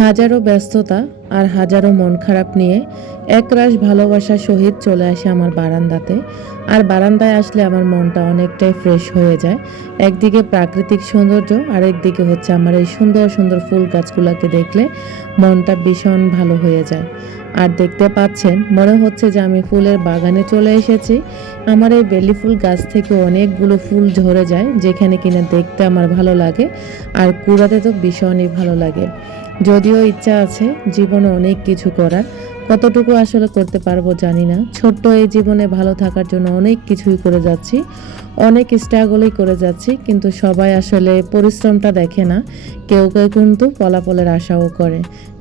হাজারো ব্যস্ততা আর হাজারো মন খারাপ নিয়ে একরাশ ভালোবাসার সহিত চলে আসে আমার বারান্দাতে। আর বারান্দায় আসলে আমার মনটা অনেকটাই ফ্রেশ হয়ে যায়। একদিকে প্রাকৃতিক সৌন্দর্য আর একদিকে হচ্ছে আমার এই সুন্দর সুন্দর ফুল গাছগুলোকে দেখলে মনটা ভীষণ ভালো হয়ে যায়। আর দেখতে পাচ্ছেন, মনে হচ্ছে যে আমি ফুলের বাগানে চলে এসেছি। আমার এই বেলি ফুল গাছ থেকে অনেকগুলো ফুল ঝরে যায়, যেখানে কিনা দেখতে আমার ভালো লাগে। আর কুড়াতে তো ভীষণই ভালো লাগে। যদিও ইচ্ছা আছে জীবনে অনেক কিছু করার কতটুকু আসলে করতে পারব জানি না। ছোট্ট এই জীবনে ভালো থাকার জন্য অনেক কিছুই করে যাচ্ছি, অনেক স্ট্রাগলই করে যাচ্ছি, কিন্তু সবাই আসলে পরিশ্রমটা দেখে না। কেউ কেউ কিন্তু ফলাফলের আশাও করে।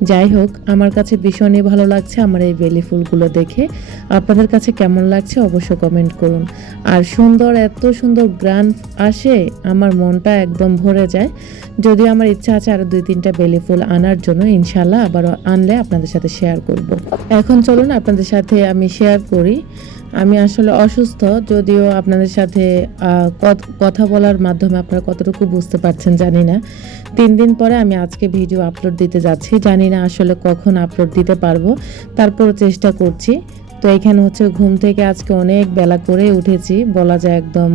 যাই হোক, আমার কাছে ভীষণই ভালো লাগছে আমার এই বেলি ফুলগুলো দেখে। আপনাদের কাছে কেমন লাগছে অবশ্য কমেন্ট করুন। আর সুন্দর, এত সুন্দর গ্রান আসে, আমার মনটা একদম ভরে যায়। যদিও আমার ইচ্ছা আছে আরও দুই তিনটা বেলি ফুল আনার জন্য ইনশাল্লাহ আবারও আনলে আপনাদের সাথে শেয়ার করব। এখন চলুন আপনাদের সাথে আমি শেয়ার করি। আমি আসলে অসুস্থ, যদিও আপনাদের সাথে কথা বলার মাধ্যমে আপনারা কতটুকু বুঝতে পারছেন জানি না। তিন দিন পরে আমি আজকে ভিডিও আপলোড দিতে যাচ্ছি। জানি না আসলে কখন আপলোড দিতে পারব। তারপর চেষ্টা করছি। তো এখানে হচ্ছে ঘুম থেকে আজকে অনেক বেলা করে উঠেছি, বলা যায় একদম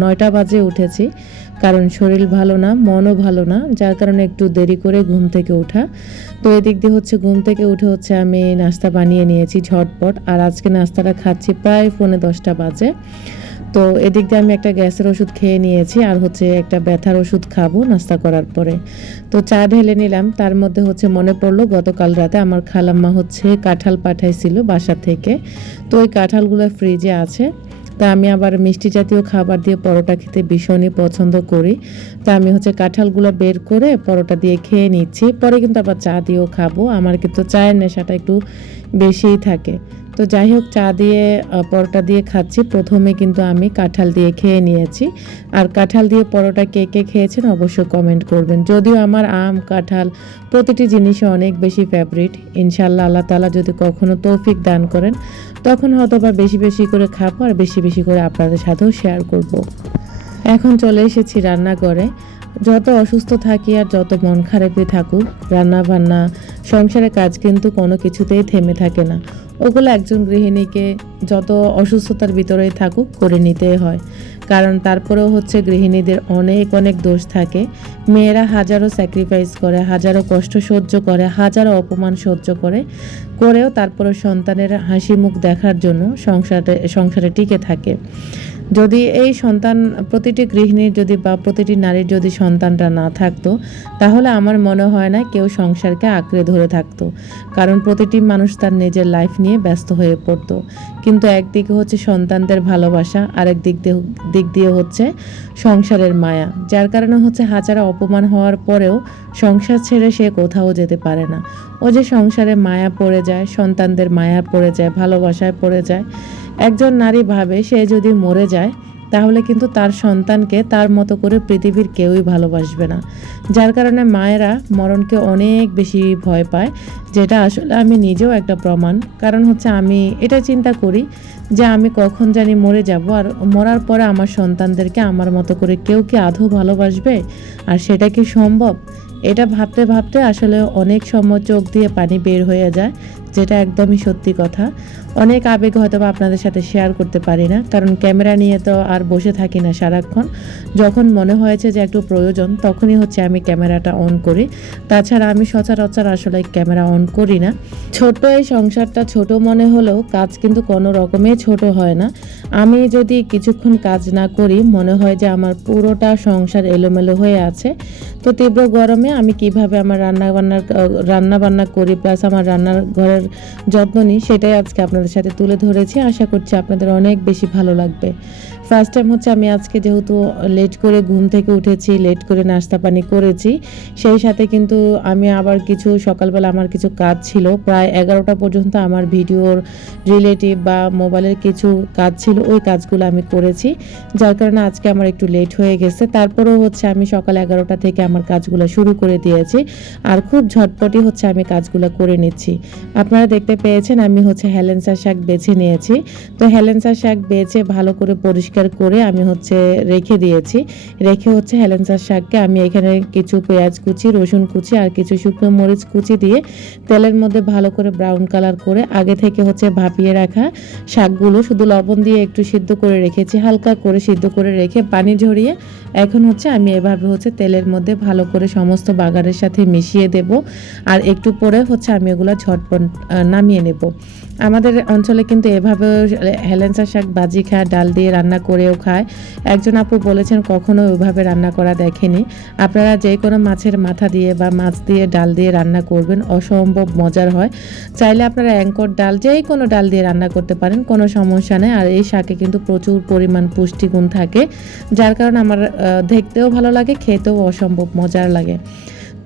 নয়টা বাজে উঠেছি। কারণ শরীর ভালো না, মনও ভালো না, যার কারণে একটু দেরি করে ঘুম থেকে ওঠা। তো এদিক দিয়ে হচ্ছে ঘুম থেকে উঠে হচ্ছে আমি নাস্তা বানিয়ে নিয়েছি ঝটপট, আর আজকে নাস্তাটা খাচ্ছি প্রায় ফোনে দশটা বাজে। তো এদিক দিয়ে আমি একটা গ্যাসের ওষুধ খেয়ে নিয়েছি আর হচ্ছে একটা ব্যথার ওষুধ খাব নাস্তা করার পরে। তো চা ঢেলে নিলাম, তার মধ্যে হচ্ছে মনে পড়ল গতকাল রাতে আমার খালাম্মা হচ্ছে কাঁঠাল পাঠাইছিল বাসা থেকে। তো ওই কাঁঠালগুলো ফ্রিজে আছে। তা আমি আবার মিষ্টি জাতীয় খাবার দিয়ে পরোটা খেতে ভীষণই পছন্দ করি। তা আমি হচ্ছে কাঁঠালগুলো বের করে পরোটা দিয়ে খেয়ে নিচ্ছি। পরে কিন্তু আবার চা দিয়েও খাব। আমার কিন্তু চায়ের নেশাটা একটু বেশিই থাকে। তো যাই হোক চা দিয়ে পরোটা দিয়ে খাচ্ছি। প্রথমে কিন্তু আমি কাঁঠাল দিয়ে খেয়ে নিয়েছি। আর কাঁঠাল দিয়ে পরোটা কে কে খেয়েছেন অবশ্যই কমেন্ট করবেন। যদিও আমার আম, কাঁঠাল প্রতিটি জিনিসই অনেক বেশি ফেভারিট ইনশাল্লাহ আল্লাহ তালা যদি কখনো তৌফিক দান করেন, তখন হয়তো বা বেশি বেশি করে খাব আর বেশি বেশি করে আপনাদের সাথেও শেয়ার করব। এখন চলে এসেছি রান্নাঘরে। যত অসুস্থ থাকি আর যত মন খারাপই থাকুক রান্না বান্না সংসারের কাজ কিন্তু কোনো কিছুতেই থেমে থাকে না। ওগুলো একজন গৃহিণীকে যত অসুস্থতার ভিতরেই থাকুক করে নিতে হয়। কারণ তারপরেও হচ্ছে গৃহিণীদের অনেক অনেক দোষ থাকে। মেয়েরা হাজারো স্যাক্রিফাইস করে, হাজারো কষ্ট সহ্য করে, হাজারো অপমান সহ্য করে। করেও তারপরে সন্তানের হাসি মুখ দেখার জন্য সংসারে সংসারে টিকে থাকে। যদি এই সন্তান প্রতিটি গৃহিণীর যদি বা প্রতিটি নারীর যদি সন্তানটা না থাকতো, তাহলে আমার মনে হয় না কেউ সংসারকে আঁকড়ে ধরে থাকতো। কারণ প্রতিটি মানুষ তার নিজের লাইফ নিয়ে ব্যস্ত হয়ে পড়তো। কিন্তু একদিকে হচ্ছে সন্তানদের ভালোবাসা, আরেক দিক দিয়ে দিক দিয়ে হচ্ছে সংসারের মায়া। যার কারণে হচ্ছে হাজারা অপমান হওয়ার পরেও সংসার ছেড়ে সে কোথাও যেতে পারে না। ও যে সংসারে মায়া পড়ে যায়, সন্তানদের মায়া পড়ে যায়, ভালোবাসায় পড়ে যায় একজন নারী ভাবে সে যদি মরে যায়, তাহলে কিন্তু তার সন্তানকে তার মতো করে পৃথিবীর কেউই ভালোবাসবে না। যার কারণে মায়েরা মরণকে অনেক বেশি ভয় পায়, যেটা আসলে আমি নিজেও একটা প্রমাণ। কারণ হচ্ছে আমি এটা চিন্তা করি যে আমি কখন জানি মরে যাব, আর মরার পরে আমার সন্তানদেরকে আমার মতো করে কেউ কি আধো ভালোবাসবে? আর সেটা কি সম্ভব? এটা ভাবতে ভাবতে আসলে অনেক সময় চোখ দিয়ে পানি বের হয়ে যায় যেটা একদমই সত্যি কথা। অনেক আবেগ হয়তো বা আপনাদের সাথে শেয়ার করতে পারি না, কারণ ক্যামেরা নিয়ে তো আর বসে থাকি না সারাক্ষণ। যখন মনে হয়েছে যে একটু প্রয়োজন, তখনই হচ্ছে আমি ক্যামেরাটা অন করি। তাছাড়া আমি সচরাচর আসলে ক্যামেরা অন করি না। ছোট এই সংসারটা ছোট মনে হলেও কাজ কিন্তু কোনো রকমে ছোট হয় না। আমি যদি কিছুক্ষণ কাজ না করি, মনে হয় যে আমার পুরোটা সংসার এলোমেলো হয়ে আছে। তো তীব্র গরমে আমি কীভাবে আমার রান্না বান্নার রান্না বান্না করি প্লাস আমার রান্নার ঘরের যত্ন নিই, সেটাই আজকে আপনাদের সাথে তুলে ধরেছি। আশা করছি আপনাদের অনেক বেশি ভালো লাগবে। ফার্স্ট টাইম হচ্ছে আমি আজকে যেহেতু লেট করে ঘুম থেকে উঠেছি লেট করে নাস্তা পানি করেছি, সেই সাথে কিন্তু আমি আবার কিছু সকালবেলা আমার কিছু কাজ ছিল। প্রায় এগারোটা পর্যন্ত আমার ভিডিওর রিলেটিভ বা মোবাইলের কিছু কাজ ছিল, ওই কাজগুলো আমি করেছি। যার কারণে আজকে আমার একটু লেট হয়ে গেছে। তারপরেও হচ্ছে আমি সকাল এগারোটা থেকে আমার কাজগুলো শুরু করে দিয়েছি। আর খুব ঝটপটি হচ্ছে আমি কাজগুলো করে নিচ্ছি। আপনারা দেখতে পেয়েছেন আমি হচ্ছে হেলেন্সা শাক বেছে নিয়েছি। তো হেলেন্সা শাক বেছে ভালো করে পরিষ্কার পরিষ্কার করে আমি হচ্ছে রেখে দিয়েছি। রেখে হচ্ছে হেলেন্সার শাককে আমি এখানে কিছু পেঁয়াজ কুচি, রসুন কুচি আর কিছু শুকনো মরিচ কুচি দিয়ে তেলের মধ্যে ভালো করে ব্রাউন কালার করে আগে থেকে হচ্ছে ভাপিয়ে রাখা শাকগুলো শুধু লবণ দিয়ে একটু সিদ্ধ করে রেখেছি, হালকা করে সিদ্ধ করে রেখে পানি ঝরিয়ে এখন হচ্ছে আমি এভাবে হচ্ছে তেলের মধ্যে ভালো করে সমস্ত বাগারের সাথে মিশিয়ে দেব আর একটু পরে হচ্ছে আমি এগুলো ঝটপট নামিয়ে নেব। আমাদের অঞ্চলে কিন্তু এভাবে হেলেন্সা শাক বাজি খায়, ডাল দিয়ে রান্না করেও খায়। একজন আপু বলেছেন, কখনো ওইভাবে রান্না করা দেখেনি। আপনারা যে কোনো মাছের মাথা দিয়ে বা মাছ দিয়ে ডাল দিয়ে রান্না করবেন, অসম্ভব মজার হয়। চাইলে আপনারা অ্যাঙ্কর ডাল, যে কোনো ডাল দিয়ে রান্না করতে পারেন, কোনো সমস্যা নেই। আর এই শাকে কিন্তু প্রচুর পরিমাণ পুষ্টিগুণ থাকে, যার কারণে আমার দেখতেও ভালো লাগে, খেতেও অসম্ভব মজার লাগে।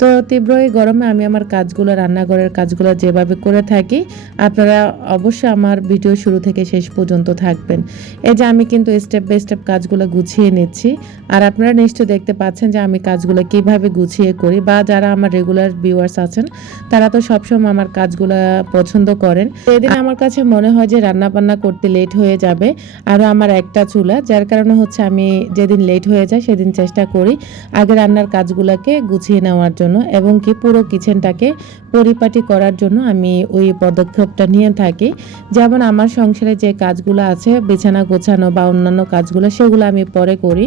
তো তীব্র এই গরমে আমি আমার কাজগুলো রান্নাঘরের কাজগুলো যেভাবে করে থাকি আপনারা অবশ্যই আমার ভিডিও শুরু থেকে শেষ পর্যন্ত থাকবেন। এই যে আমি কিন্তু স্টেপ বাই স্টেপ কাজগুলো গুছিয়ে নিচ্ছি। আর আপনারা নিশ্চয় দেখতে পাচ্ছেন যে আমি কাজগুলো কীভাবে গুছিয়ে করি বা যারা আমার রেগুলার ভিউয়ার্স আছেন তারা তো সবসময় আমার কাজগুলো পছন্দ করেন। এদিন আমার কাছে মনে হয় যে রান্না বান্না করতে লেট হয়ে যাবে আরও আমার একটা চুলা যার কারণে হচ্ছে আমি যেদিন লেট হয়ে যায় সেদিন চেষ্টা করি আগে রান্নার কাজগুলোকে গুছিয়ে নেওয়ার জন্য। এবং কি পুরো কিচেনটাকে পরিপাটি করার জন্য আমি ওই পদক্ষেপটা নিয়ে থাকি। যেমন আমার সংসারে যে কাজগুলো আছে, বিছানা গোছানো বা অন্যান্য কাজগুলো, সেগুলো আমি পরে করি।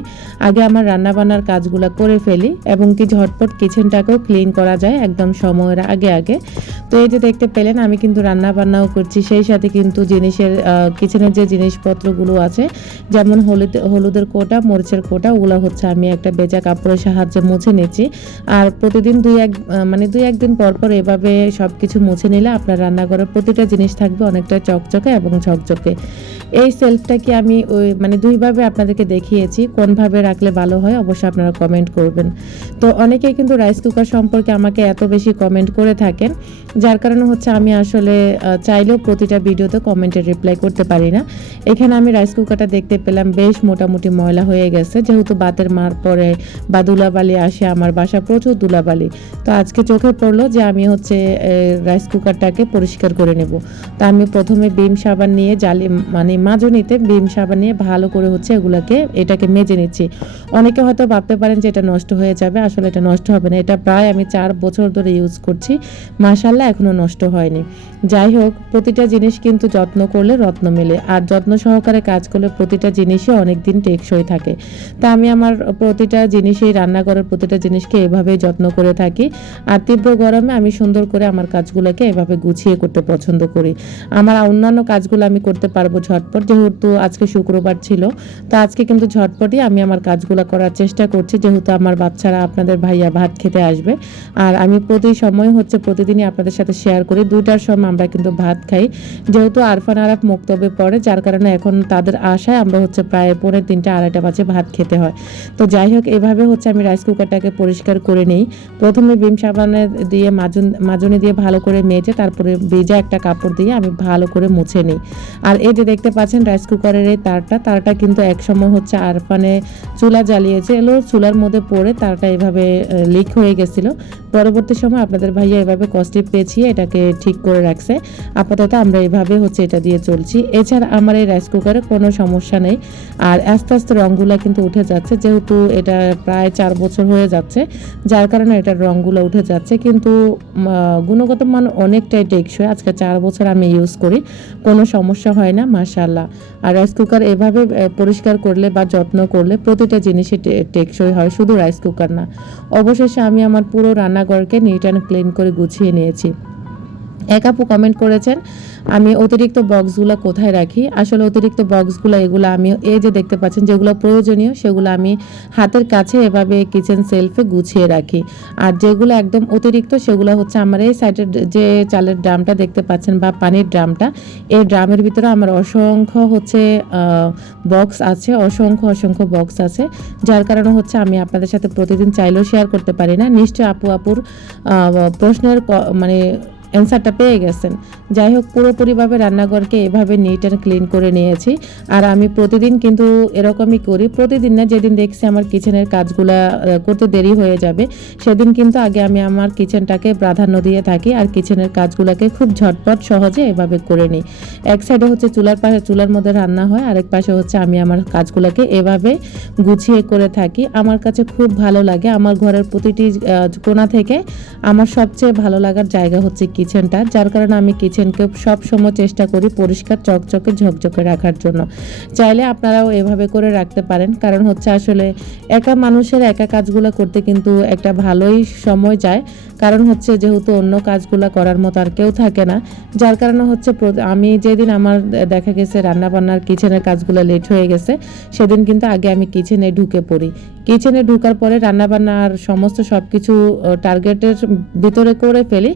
আগে আমার রান্নাবান্নার কাজগুলো করে ফেলি এবং কি ঝটপট কিচেনটাকেও ক্লিন করা যায় একদম সময়ের আগে আগে। তো এই যে দেখতে পেলেন, আমি কিন্তু রান্না বান্নাও করছি। সেই সাথে কিন্তু জিনিসের কিচেনের যে জিনিসপত্রগুলো আছে, যেমন হলুদ, হলুদের কোটা, মরিচের কোটা, ওগুলো হচ্ছে আমি একটা বেজা কাপড়ের সাহায্যে মুছে নিচ্ছি। আর প্রতিদিন দুই এক মানে দুই একদিন পর পর এভাবে সব কিছু মুছে নিলে আপনার রান্নাঘরের প্রতিটা জিনিস থাকবে অনেকটা চকচকে এবং ঝকঝকে। এই সেলফটা কি আমি ওই মানে দুইভাবে আপনাদেরকে দেখিয়েছি, কোনভাবে রাখলে ভালো হয় অবশ্যই আপনারা কমেন্ট করবেন। তো অনেকেই কিন্তু রাইস কুকার সম্পর্কে আমাকে এত বেশি কমেন্ট করে থাকেন, যার কারণে হচ্ছে আমি আসলে চাইলেও প্রতিটা ভিডিওতে কমেন্টের রিপ্লাই করতে পারি না। এখানে আমি রাইস কুকারটা দেখতে পেলাম, বেশ মোটামুটি ময়লা হয়ে গেছে। যেহেতু বাতের মার পরে বা ধুলাবালি আসে, আমার বাসা প্রচুর ধুলাবালি তো আজকে চোখে পড়ল যে আমি হচ্ছে রাইস কুকারটাকে পরিষ্কার করে নেব। তা আমি প্রথমে বিম সাবান নিয়ে জালি মানে মাজনিতে বিম সাবান নিয়ে ভালো করে হচ্ছে এগুলাকে, এটাকে মেজে নিচ্ছি। অনেকে হয়তো ভাবতে পারেন যে এটা নষ্ট হয়ে যাবে। আসলে এটা নষ্ট হবে না। এটা প্রায় আমি চার বছর ধরে ইউজ করছি। মাশাল্লাহ এখনও নষ্ট হয়নি। যাই হোক, প্রতিটা জিনিস কিন্তু যত্ন করলে রত্ন মেলে। আর যত্ন সহকারে কাজ করলে প্রতিটা জিনিসই অনেক দিন টেকসই থাকে। তা আমি আমার প্রতিটা জিনিসই, রান্নাঘরের প্রতিটা জিনিসকে এভাবেই যত্ন করে থাকি আর তীব্র গরমে আমি সুন্দর করে আমার কাজগুলোকে এভাবে গুছিয়ে করতে পছন্দ করি। আমার অন্যান্য কাজগুলো আমি করতে পারব ঝটপট, যেহেতু আজকে শুক্রবার ছিল, তো আজকে কিন্তু ঝটপটই আমি আমার কাজগুলো করার চেষ্টা করছি, যেহেতু আমার বাচ্চারা, আপনাদের ভাইয়া ভাত খেতে আসবে। আর আমি প্রতি সময় হচ্ছে প্রতিদিনই আপনাদের সাথে শেয়ার করি, দুইটার সময় আমরা কিন্তু ভাত খাই। যেহেতু আরফান আরাফ মুক্তবে পড়ে, যার কারণে এখন তাদের আশায় আমরা হচ্ছে প্রায় পৌনে তিনটা, আড়াইটা বাজে ভাত খেতে হয়। তো যাই হোক, এভাবে হচ্ছে আমি রাইস কুকারটাকে পরিষ্কার করে নিই। প্রথমে বিম সাবানে দিয়ে মাজুন, মাজুনি দিয়ে ভালো করে মেজে, তারপরে ভেজা একটা কাপড় দিয়ে আমি ভালো করে মুছে নিই। আর এই যে দেখতে পাচ্ছেন রাইস কুকারের এই তারটা তারটা কিন্তু একসময় হচ্ছে আরফানে চুলা জ্বালিয়েছে। এলো, চুলার মধ্যে পড়ে তারটা এভাবে লিক হয়ে গেছিল। পরবর্তী সময় আপনাদের ভাইয়া এভাবে কস্টিপ পেঁচিয়ে এটাকে ঠিক করে রাখছে। আপাতত আমরা এভাবে হচ্ছে এটা দিয়ে চলছি। এছাড়া আমার এই রাইস কুকারে কোনো সমস্যা নেই। আর আস্তে আস্তে রঙগুলো কিন্তু উঠে যাচ্ছে, যেহেতু এটা প্রায় চার বছর হয়ে যাচ্ছে, যার কারণে এটার রঙগুলো উঠে যাচ্ছে, কিন্তু গুণগত মান অনেকটাই টেকসই। আজকে চার বছর আমি ইউজ করি, কোনো সমস্যা হয় না মাশাল্লাহ আর রাইস কুকার এভাবে পরিষ্কার করলে বা যত্ন করলে প্রতিটা জিনিসই টেকসই হয়, শুধু রাইস কুকার না। অবশেষে আমি আমার পুরো রান্নাঘরকে নিট অ্যান্ড ক্লিন করে গুছিয়ে নিয়েছি। এক আপু কমেন্ট করেছেন, আমি অতিরিক্ত বক্সগুলো কোথায় রাখি? আসলে অতিরিক্ত বক্সগুলো এগুলো আমি এই যে দেখতে পাচ্ছেন যেগুলো প্রয়োজনীয়, সেগুলো আমি হাতের কাছে এভাবে কিচেন সেলফে গুছিয়ে রাখি। আর যেগুলো একদম অতিরিক্ত, সেগুলো হচ্ছে আমার এই সাইডের যে চালের ড্রামটা দেখতে পাচ্ছেন বা পানির ড্রামটা, এই ড্রামের ভিতরে আমার অসংখ্য হচ্ছে বক্স আছে, অসংখ্য অসংখ্য বক্স আছে। যার কারণে হচ্ছে আমি আপনাদের সাথে প্রতিদিন চাইলেও শেয়ার করতে পারি না। নিশ্চয় আপু আপুর প্রশ্নের মানে অ্যান্সারটা পেয়ে গেছেন। যাই হোক পুরোপুরিভাবে রান্নাঘরকে এভাবে নিট অ্যান্ড ক্লিন করে নিয়েছি। আর আমি প্রতিদিন কিন্তু এরকমই করি। প্রতিদিন না, যেদিন দেখছি আমার কিচেনের কাজগুলা করতে দেরি হয়ে যাবে, সেদিন কিন্তু আগে আমি আমার কিচেনটাকে প্রাধান্য দিয়ে থাকি আর কিচেনের কাজগুলোকে খুব ঝটপট, সহজে এভাবে করে নিই। এক সাইডে হচ্ছে চুলার পাশে চুলার মধ্যে রান্না হয়, আরেক পাশে হচ্ছে আমি আমার কাজগুলোকে এভাবে গুছিয়ে করে থাকি। আমার কাছে খুব ভালো লাগে। আমার ঘরের প্রতিটি কোণা থেকে আমার সবচেয়ে ভালো লাগার জায়গা হচ্ছে কিচেনটা, যার কারণে আমি কিচেনকে সব সময় চেষ্টা করি পরিষ্কার, চকচকে, ঝকঝকে রাখার জন্য। চাইলে আপনারাও এভাবে করে রাখতে পারেন, কারণ হচ্ছে আসলে একা মানুষের একা কাজগুলো করতে কিন্তু একটা ভালোই সময় যায়। কারণ হচ্ছে যেহেতু অন্য কাজগুলো করার মতো আর কেউ থাকে না, যার কারণে হচ্ছে আমি যেদিন আমার দেখা গেছে রান্না বান্নার কিচেনের কাজগুলো লেট হয়ে গেছে, সেদিন কিন্তু আগে আমি কিচেনে ঢুকে পড়ি। কিচেনে ঢুকার পরে রান্নাবান্না আর সমস্ত সব কিছু টার্গেটের ভিতরে করে ফেলি।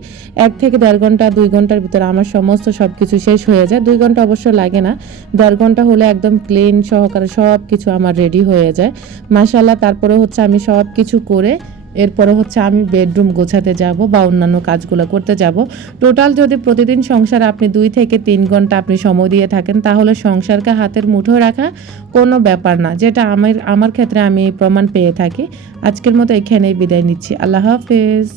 এক থেকে দেড় ঘণ্টা, দুই ঘণ্টার ভিতরে আমার সমস্ত সব কিছু শেষ হয়ে যায়। দুই ঘণ্টা অবশ্য লাগে না, দেড় ঘণ্টা হলে একদম ক্লিন সহকারে সব কিছু আমার রেডি হয়ে যায়। মাসাল্লাহ তারপরে হচ্ছে আমি সব কিছু করে এরপরে হচ্ছে আমি বেডরুম গোছাতে যাব বা অন্যান্য কাজগুলো করতে যাব। টোটাল যদি প্রতিদিন সংসার আপনি দুই থেকে তিন ঘণ্টা আপনি সময় দিয়ে থাকেন, তাহলে সংসারকে হাতের মুঠো রাখা কোনো ব্যাপার না, যেটা আমার আমার ক্ষেত্রে আমি প্রমাণ পেয়ে থাকি। আজকের মতো এখানেই বিদায় নিচ্ছি। আল্লাহ হাফেজ।